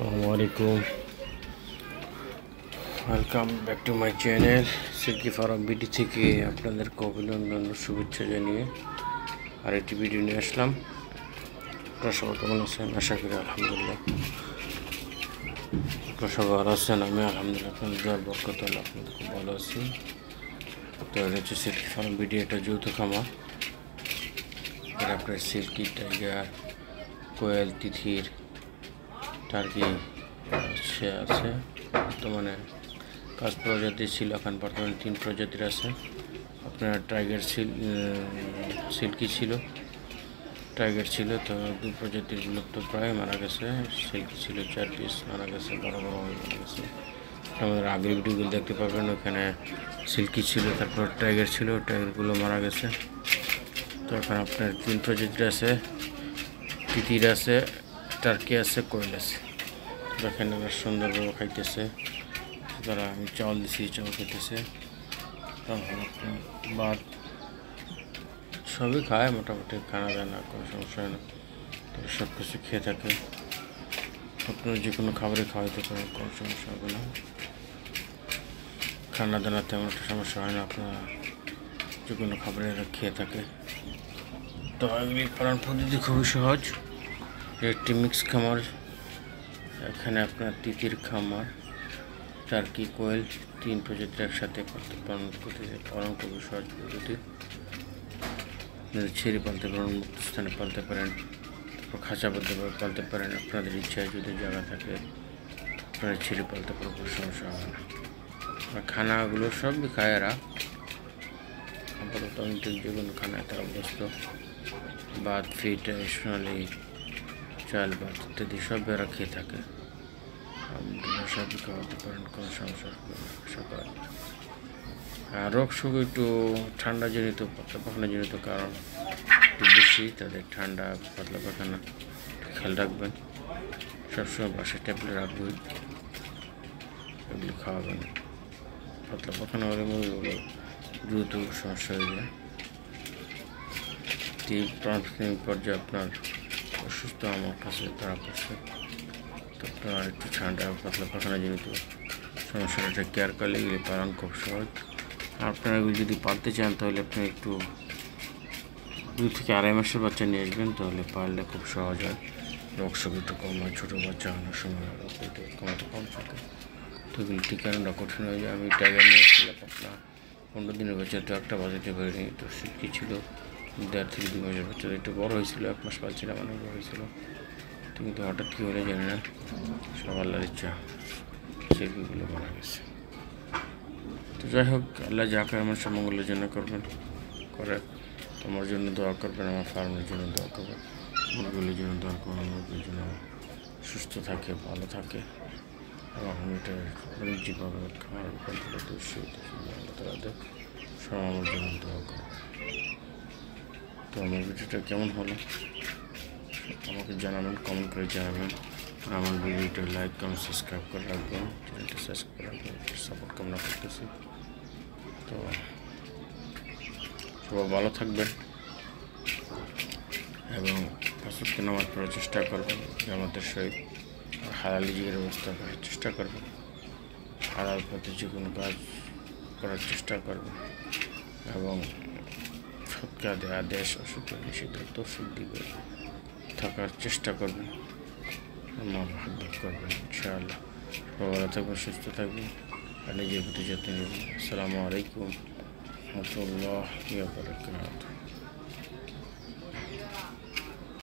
আসসালামু welcome back to my channel Silky Farm BD থেকে আপনাদেরকে অভিনন্দন ও শুভেচ্ছা জানিয়ে আরেকটি ভিডিও নিয়ে আসলাম। আপনারা সবাই কেমন আছেন? আশা করি আলহামদুলিল্লাহ আপনারা সবাই ভালো আছেন। আমি আলহামদুলিল্লাহ আপনাদের দোয়ার বরকতে আপনাদের খুব ভালো আছি। তো এটা হচ্ছে সিল্কি ফার্ম বিডি, এটা যৌথ খামার। এটা আপনার সিল্কি, টাইগার, কোয়েল, তিথির, টার্কি আছে। বর্তমানে 5 প্রজাতির ছিল, এখন বর্তমানে 3 প্রজাতির আছে। আপনার টাইগার সিল্কি ছিল, টাইগার ছিল, তো 2 প্রজাতির বিলুপ্ত প্রায় মারা গেছে। সিল্কি ছিল 4 পিস মারা গেছে, বড় বড় হয়ে মারা গেছে। আমাদের আগের ভিডিওগুলো দেখতে পাবেন, ওখানে সিল্কি ছিল, তারপর টাইগার ছিল, টাইগারগুলো মারা গেছে। তো এখন আপনার 3 প্রজাতির আছে, তিতির আছে, টার্কি আছে, কোয়েল আছে। দেখেন এবার সুন্দরভাবে খাইতেছে, তারা আমি চাউল দিছি, চাউল খেতেছে। তারপর বাদ সবই খায়, মোটামুটি খানা দানা কোনো সমস্যা হয় না, তারা সব কিছু খেয়ে থাকে। আপনারা যে কোনো খাবারই খাওয়াইতে পারেন, কোনো সমস্যা হবে না। খানা দানা তেমন একটা সমস্যা হয় না, আপনারা যে কোনো খাবারে এরা খেয়ে থাকে। তো এগুলি পালন পদ্ধতি খুবই সহজ। একটি মিক্স খামার, এখানে আপনার তিতির খামার, টার্কি, কোয়েল 3 প্রজাতির একসাথে পালন খুবই সহজ পদ্ধতি। ছেড়ে পালতে পারেন, মুক্ত স্থানে পালতে পারেন, খাঁচাবদ্ধ পালতে পারেন। আপনাদের ইচ্ছায় যদি জায়গা থাকে আপনারা ছেড়ে পালতে পারেন, কোনো সমস্যা হবে না। আর খানাগুলো সবই খায় এরা, আপাতত যে কোনো খানায় তারা অভ্যস্ত। ভাত, ফিট, সোনালি চাল, ভাত ইত্যাদি সব এরা খেয়ে থাকে। সবই খাওয়াতে পারেন, কোনো সমস্যা সকাল। আর রোগ শোক একটু ঠান্ডা জনিত, পাতলা পাখানা জনিত কারণ একটু বেশি, তাদের ঠান্ডা পাতলা পাখানা খেয়াল রাখবেন। সবসময় বাসায় ট্যাবলেট রাখবেন, এগুলি খাওয়াবেন। পাতলা পাখানা হলে মুরগিগুলো দ্রুত সমস্যা হয়ে যায়। প্রাথমিক পর্যায়ে আপনার অসুস্থ আমার কাছে ধরা পড়ছে, তো আপনার একটু ঠান্ডা পাতলা পাখানা জনিত সমস্যাটা কেয়ার করলে এগুলি পালন খুব সহজ। আপনারা এগুলি যদি পালতে চান তাহলে আপনি একটু 2 থেকে 2.5 মাসের বাচ্চা নিয়ে আসবেন, তাহলে পাললে খুব সহজ হয়। রোগ শোক একটু কম হয়, ছোটো বাচ্চা অনেক সময় রোগ কমাতে কম থাকে, তো এগুলি টিকানোটা কঠিন হয়ে যায়। আমি টাইগার নিয়ে এসেছিলাম আপনার 15 দিনের বাচ্চা, তো একটা বাজাতে পারিনি। তো সিল্কি ছিল 1.5 থেকে 2 মাসের বাচ্চা, একটু বড় হয়েছিল, 1 মাস পালছিলাম, অনেক বড় হয়েছিল। কিন্তু হঠাৎ কী হলে জানি না, সব আল্লাহর ইচ্ছা, সিল্কিগুলো মারা গেছে। তো যাই হোক, আল্লাহ যাকে আমার মঙ্গলের জন্য করবেন করে, আমার জন্য দোয়া করবেন, আমার ফার্মের জন্য দোয়া করবেন, মুরগিগুলোর জন্য দোয়া করবেন, মুরগির জন্য সুস্থ থাকে, ভালো থাকে, এবং এটা যেভাবে খাওয়ার তাদের সব আমার জন্য দোয়া করবেন। তো আমার ভিডিওটা কেমন হলো আমাকে জানাবেন, কমেন্ট করে জানাবেন। আর আমার ভিডিওটা লাইক, কমেন্ট, সাবস্ক্রাইব করে রাখবেন, চ্যানেলটা সাবস্ক্রাইব করে রাখবেন, সাপোর্ট কামনা করতেছি। তো সবাই ভালো থাকবেন এবং 5 ওয়াক্ত নামাজ পড়ার চেষ্টা করবেন, জামাতের সহিত হালালি জিগের ব্যবস্থা করার চেষ্টা করবেন, হালাল পথে যে কোনো কাজ করার চেষ্টা করবেন, এবং সৎকার আদেশ অসৎকার নিষিদ্ধ তৌফিক দিবে থাকার চেষ্টা করবেন, আমার ভাগ করবেন ইনশাআল্লাহ। ভালো থাকবেন, সুস্থ থাকবেন, আর নিজের প্রতি যত্ন নেবেন। আসসালামু আলাইকুম ওয়া রাহমাতুল্লাহি ওয়া বারাকাতুহু।